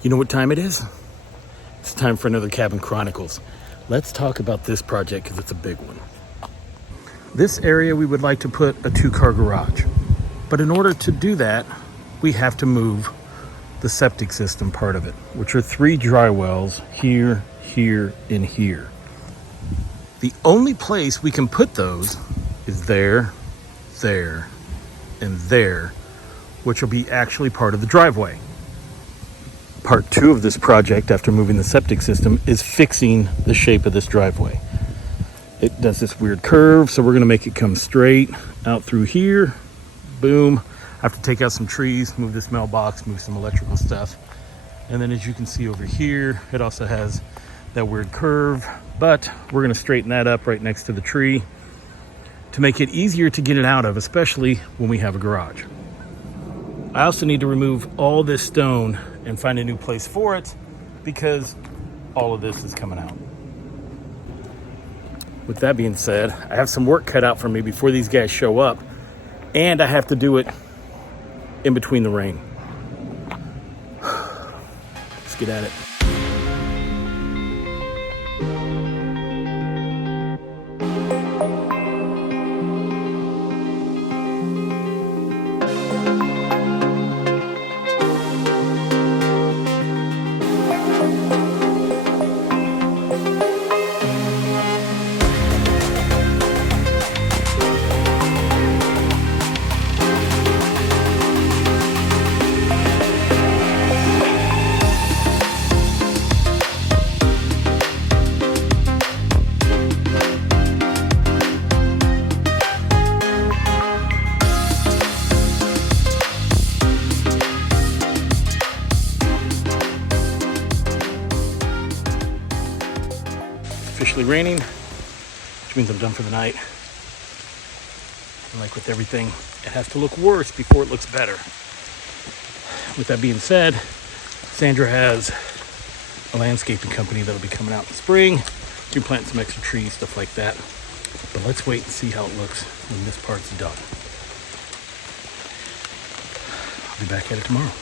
You know what time it is? It's time for another Cabin Chronicles. Let's talk about this project because it's a big one. This area we would like to put a 2-car garage. But in order to do that, we have to move the septic system part of it, which are 3 dry wells here, here, and here. The only place we can put those is there, there, and there, which will be actually part of the driveway. Part 2 of this project, after moving the septic system, is fixing the shape of this driveway. It does this weird curve, so we're going to make it come straight out through here. Boom. I have to take out some trees, move this mailbox, move some electrical stuff. And then as you can see over here, it also has that weird curve, but we're going to straighten that up right next to the tree to make it easier to get it out of, especially when we have a garage. I also need to remove all this stone and find a new place for it because all of this is coming out. With that being said, I have some work cut out for me before these guys show up, and I have to do it in between the rain. Let's get at it. Officially raining, which means I'm done for the night. And like with everything, it has to look worse before it looks better. With that being said, Sandra has a landscaping company that'll be coming out in the spring. You can plant some extra trees, stuff like that. But let's wait and see how it looks when this part's done. I'll be back at it tomorrow.